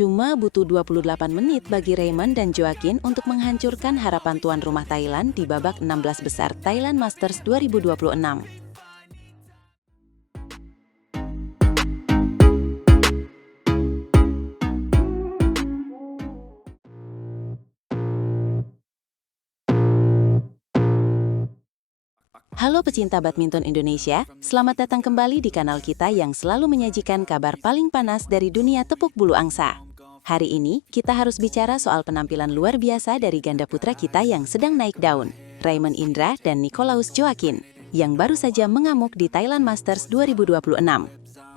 Cuma butuh 28 menit bagi Raymond dan Joaquin untuk menghancurkan harapan tuan rumah Thailand di babak 16 besar Thailand Masters 2026. Halo pecinta badminton Indonesia, selamat datang kembali di kanal kita yang selalu menyajikan kabar paling panas dari dunia tepuk bulu angsa. Hari ini, kita harus bicara soal penampilan luar biasa dari ganda putra kita yang sedang naik daun, Raymond Indra dan Nicolaus Joaquin, yang baru saja mengamuk di Thailand Masters 2026.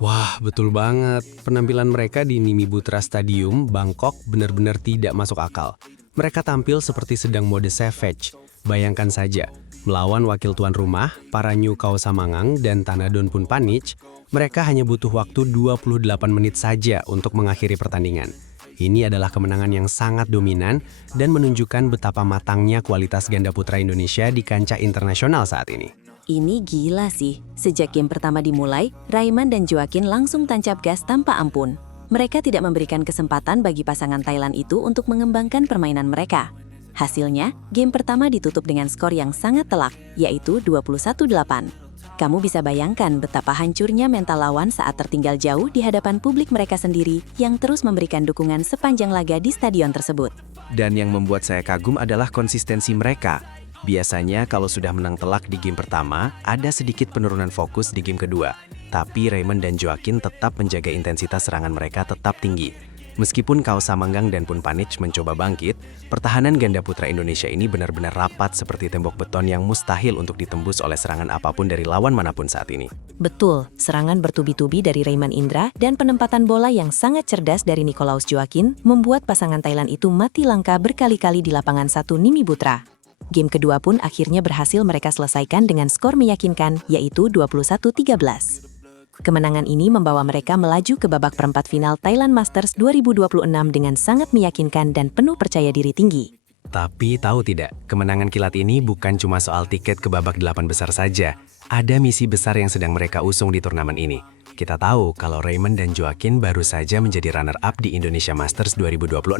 Wah, betul banget. Penampilan mereka di Nimi Butra Stadium, Bangkok benar-benar tidak masuk akal. Mereka tampil seperti sedang mode savage. Bayangkan saja, melawan wakil tuan rumah, para New Samangang dan Tanadon Punpanich, mereka hanya butuh waktu 28 menit saja untuk mengakhiri pertandingan. Ini adalah kemenangan yang sangat dominan dan menunjukkan betapa matangnya kualitas ganda putra Indonesia di kancah internasional saat ini. Ini gila sih, sejak game pertama dimulai, Raymond dan Joaquin langsung tancap gas tanpa ampun. Mereka tidak memberikan kesempatan bagi pasangan Thailand itu untuk mengembangkan permainan mereka. Hasilnya, game pertama ditutup dengan skor yang sangat telak, yaitu 21-8. Kamu bisa bayangkan betapa hancurnya mental lawan saat tertinggal jauh di hadapan publik mereka sendiri yang terus memberikan dukungan sepanjang laga di stadion tersebut. Dan yang membuat saya kagum adalah konsistensi mereka. Biasanya kalau sudah menang telak di game pertama, ada sedikit penurunan fokus di game kedua. Tapi Raymond dan Joaquin tetap menjaga intensitas serangan mereka tetap tinggi. Meskipun Samangang dan Punpanich mencoba bangkit, pertahanan ganda putra Indonesia ini benar-benar rapat seperti tembok beton yang mustahil untuk ditembus oleh serangan apapun dari lawan manapun saat ini. Betul, serangan bertubi-tubi dari Raymond Indra dan penempatan bola yang sangat cerdas dari Nicolaus Joaquin membuat pasangan Thailand itu mati langka berkali-kali di lapangan 1 Nimi Butra. Game kedua pun akhirnya berhasil mereka selesaikan dengan skor meyakinkan, yaitu 21-13. Kemenangan ini membawa mereka melaju ke babak perempat final Thailand Masters 2026 dengan sangat meyakinkan dan penuh percaya diri tinggi. Tapi tahu tidak, kemenangan kilat ini bukan cuma soal tiket ke babak 8 besar saja. Ada misi besar yang sedang mereka usung di turnamen ini. Kita tahu kalau Raymond dan Joaquin baru saja menjadi runner-up di Indonesia Masters 2026.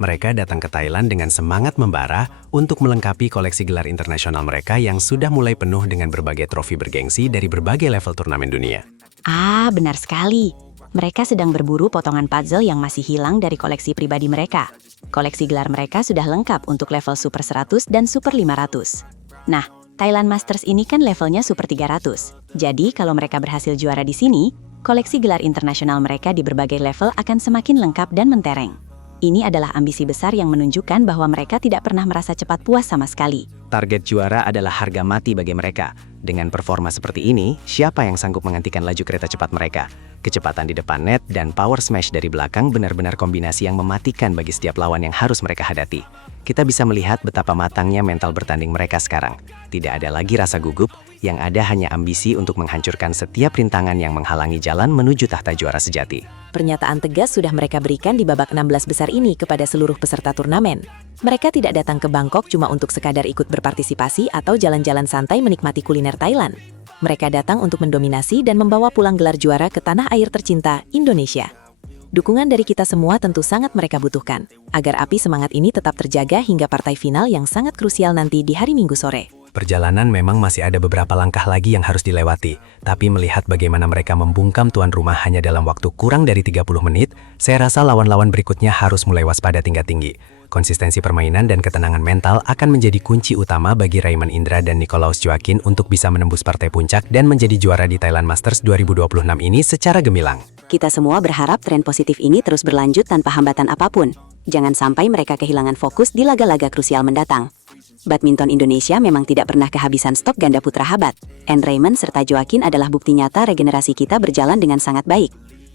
Mereka datang ke Thailand dengan semangat membara untuk melengkapi koleksi gelar internasional mereka yang sudah mulai penuh dengan berbagai trofi bergengsi dari berbagai level turnamen dunia. Benar sekali. Mereka sedang berburu potongan puzzle yang masih hilang dari koleksi pribadi mereka. Koleksi gelar mereka sudah lengkap untuk level Super 100 dan Super 500. Nah, Thailand Masters ini kan levelnya Super 300. Jadi, kalau mereka berhasil juara di sini, koleksi gelar internasional mereka di berbagai level akan semakin lengkap dan mentereng. Ini adalah ambisi besar yang menunjukkan bahwa mereka tidak pernah merasa cepat puas sama sekali. Target juara adalah harga mati bagi mereka. Dengan performa seperti ini, siapa yang sanggup menghentikan laju kereta cepat mereka? Kecepatan di depan net dan power smash dari belakang benar-benar kombinasi yang mematikan bagi setiap lawan yang harus mereka hadapi. Kita bisa melihat betapa matangnya mental bertanding mereka sekarang. Tidak ada lagi rasa gugup, yang ada hanya ambisi untuk menghancurkan setiap rintangan yang menghalangi jalan menuju tahta juara sejati. Pernyataan tegas sudah mereka berikan di babak 16 besar ini kepada seluruh peserta turnamen. Mereka tidak datang ke Bangkok cuma untuk sekadar ikut berpartisipasi atau jalan-jalan santai menikmati kuliner Thailand. Mereka datang untuk mendominasi dan membawa pulang gelar juara ke tanah air tercinta, Indonesia. Dukungan dari kita semua tentu sangat mereka butuhkan, agar api semangat ini tetap terjaga hingga partai final yang sangat krusial nanti di hari Minggu sore. Perjalanan memang masih ada beberapa langkah lagi yang harus dilewati, tapi melihat bagaimana mereka membungkam tuan rumah hanya dalam waktu kurang dari 30 menit, saya rasa lawan-lawan berikutnya harus mulai waspada tingkat tinggi. Konsistensi permainan dan ketenangan mental akan menjadi kunci utama bagi Raymond Indra dan Nicolaus Joaquin untuk bisa menembus partai puncak dan menjadi juara di Thailand Masters 2026 ini secara gemilang. Kita semua berharap tren positif ini terus berlanjut tanpa hambatan apapun. Jangan sampai mereka kehilangan fokus di laga-laga krusial mendatang. Badminton Indonesia memang tidak pernah kehabisan stok ganda putra hebat. Raymond serta Joaquin adalah bukti nyata regenerasi kita berjalan dengan sangat baik.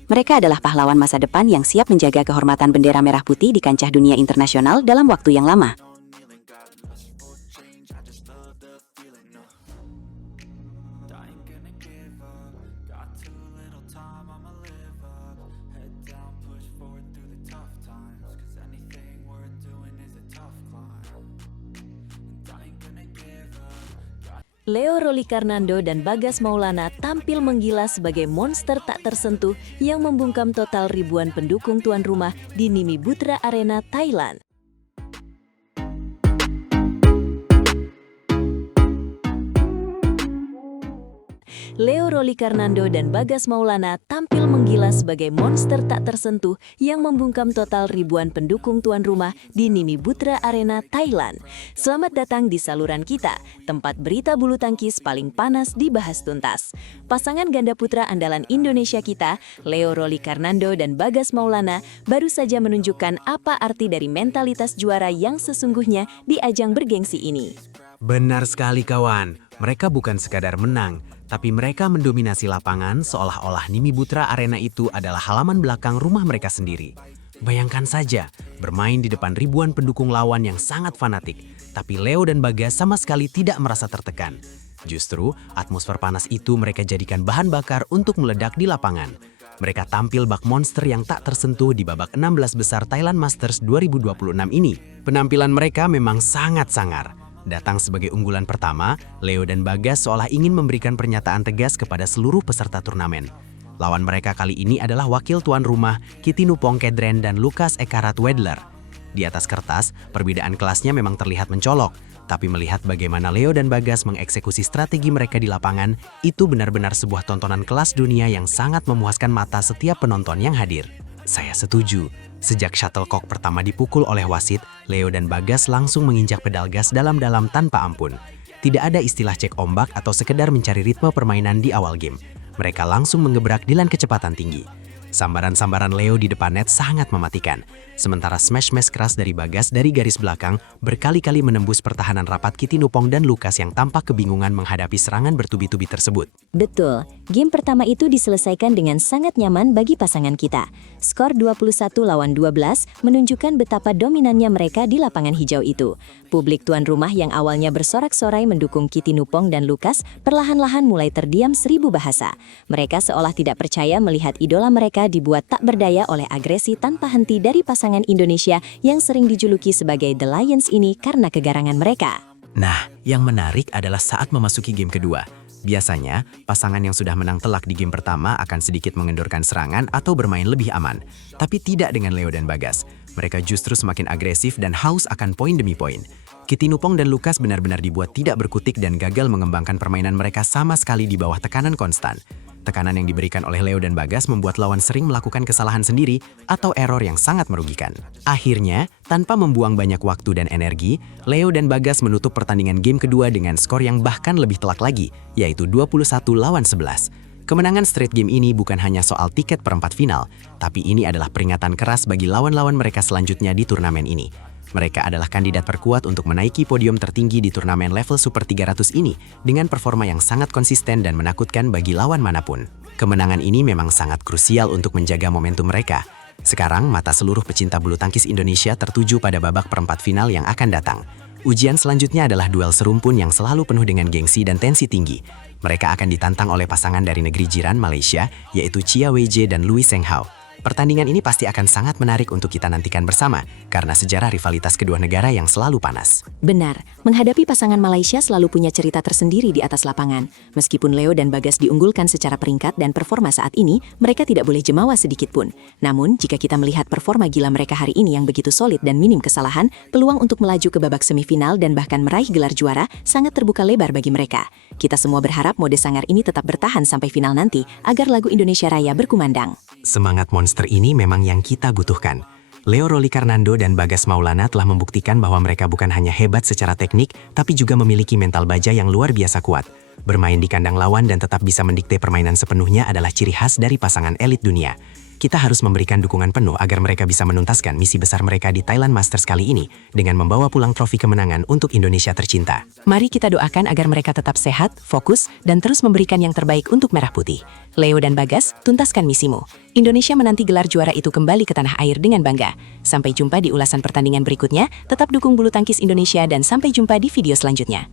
Mereka adalah pahlawan masa depan yang siap menjaga kehormatan bendera merah putih di kancah dunia internasional dalam waktu yang lama. Leo Rolikarnando dan Bagas Maulana tampil menggila sebagai monster tak tersentuh yang membungkam total ribuan pendukung tuan rumah di Nimi Butra Arena, Thailand. Leo Rolikarnando dan Bagas Maulana tampil menggila sebagai monster tak tersentuh yang membungkam total ribuan pendukung tuan rumah di Nimi Butra Arena, Thailand. Selamat datang di saluran kita, tempat berita bulu tangkis paling panas dibahas tuntas. Pasangan ganda putra andalan Indonesia kita, Leo Rolikarnando dan Bagas Maulana, baru saja menunjukkan apa arti dari mentalitas juara yang sesungguhnya di ajang bergengsi ini. Benar sekali kawan, mereka bukan sekadar menang, tapi mereka mendominasi lapangan seolah-olah Nimi Butra Arena itu adalah halaman belakang rumah mereka sendiri. Bayangkan saja, bermain di depan ribuan pendukung lawan yang sangat fanatik, tapi Leo dan Bagas sama sekali tidak merasa tertekan. Justru, atmosfer panas itu mereka jadikan bahan bakar untuk meledak di lapangan. Mereka tampil bak monster yang tak tersentuh di babak 16 besar Thailand Masters 2026 ini. Penampilan mereka memang sangat sangar. Datang sebagai unggulan pertama, Leo dan Bagas seolah ingin memberikan pernyataan tegas kepada seluruh peserta turnamen. Lawan mereka kali ini adalah wakil tuan rumah Kitinupong Kedren dan Lukas Ekarat Wedler. Di atas kertas, perbedaan kelasnya memang terlihat mencolok, tapi melihat bagaimana Leo dan Bagas mengeksekusi strategi mereka di lapangan, itu benar-benar sebuah tontonan kelas dunia yang sangat memuaskan mata setiap penonton yang hadir. Saya setuju. Sejak shuttlecock pertama dipukul oleh wasit, Leo dan Bagas langsung menginjak pedal gas dalam-dalam tanpa ampun. Tidak ada istilah cek ombak atau sekedar mencari ritme permainan di awal game. Mereka langsung mengebrak dengan kecepatan tinggi. Sambaran-sambaran Leo di depan net sangat mematikan. Sementara smash-smash keras dari Bagas dari garis belakang berkali-kali menembus pertahanan rapat Kitinupong dan Lukas yang tampak kebingungan menghadapi serangan bertubi-tubi tersebut. Betul, game pertama itu diselesaikan dengan sangat nyaman bagi pasangan kita. Skor 21-12 menunjukkan betapa dominannya mereka di lapangan hijau itu. Publik tuan rumah yang awalnya bersorak-sorai mendukung Kitinupong dan Lukas perlahan-lahan mulai terdiam seribu bahasa. Mereka seolah tidak percaya melihat idola mereka dibuat tak berdaya oleh agresi tanpa henti dari pasangan Indonesia yang sering dijuluki sebagai The Lions ini karena kegarangan mereka. Nah, yang menarik adalah saat memasuki game kedua. Biasanya, pasangan yang sudah menang telak di game pertama akan sedikit mengendorkan serangan atau bermain lebih aman. Tapi tidak dengan Leo dan Bagas. Mereka justru semakin agresif dan haus akan poin demi poin. Kitinupong dan Lukas benar-benar dibuat tidak berkutik dan gagal mengembangkan permainan mereka sama sekali di bawah tekanan konstan. Tekanan yang diberikan oleh Leo dan Bagas membuat lawan sering melakukan kesalahan sendiri atau error yang sangat merugikan. Akhirnya, tanpa membuang banyak waktu dan energi, Leo dan Bagas menutup pertandingan game kedua dengan skor yang bahkan lebih telak lagi, yaitu 21-11. Kemenangan straight game ini bukan hanya soal tiket perempat final, tapi ini adalah peringatan keras bagi lawan-lawan mereka selanjutnya di turnamen ini. Mereka adalah kandidat terkuat untuk menaiki podium tertinggi di turnamen level Super 300 ini dengan performa yang sangat konsisten dan menakutkan bagi lawan manapun. Kemenangan ini memang sangat krusial untuk menjaga momentum mereka. Sekarang, mata seluruh pecinta bulu tangkis Indonesia tertuju pada babak perempat final yang akan datang. Ujian selanjutnya adalah duel serumpun yang selalu penuh dengan gengsi dan tensi tinggi. Mereka akan ditantang oleh pasangan dari negeri jiran Malaysia, yaitu Chia Weijie dan Louis Seng Hao. Pertandingan ini pasti akan sangat menarik untuk kita nantikan bersama, karena sejarah rivalitas kedua negara yang selalu panas. Benar, menghadapi pasangan Malaysia selalu punya cerita tersendiri di atas lapangan. Meskipun Leo dan Bagas diunggulkan secara peringkat dan performa saat ini, mereka tidak boleh jemawa sedikit pun. Namun, jika kita melihat performa gila mereka hari ini yang begitu solid dan minim kesalahan, peluang untuk melaju ke babak semifinal dan bahkan meraih gelar juara sangat terbuka lebar bagi mereka. Kita semua berharap mode sangar ini tetap bertahan sampai final nanti, agar lagu Indonesia Raya berkumandang. Semangat monster ini memang yang kita butuhkan. Leo Rolikarnando dan Bagas Maulana telah membuktikan bahwa mereka bukan hanya hebat secara teknik, tapi juga memiliki mental baja yang luar biasa kuat. Bermain di kandang lawan dan tetap bisa mendikte permainan sepenuhnya adalah ciri khas dari pasangan elit dunia. Kita harus memberikan dukungan penuh agar mereka bisa menuntaskan misi besar mereka di Thailand Masters kali ini dengan membawa pulang trofi kemenangan untuk Indonesia tercinta. Mari kita doakan agar mereka tetap sehat, fokus, dan terus memberikan yang terbaik untuk Merah Putih. Leo dan Bagas, tuntaskan misimu. Indonesia menanti gelar juara itu kembali ke tanah air dengan bangga. Sampai jumpa di ulasan pertandingan berikutnya, tetap dukung bulu tangkis Indonesia dan sampai jumpa di video selanjutnya.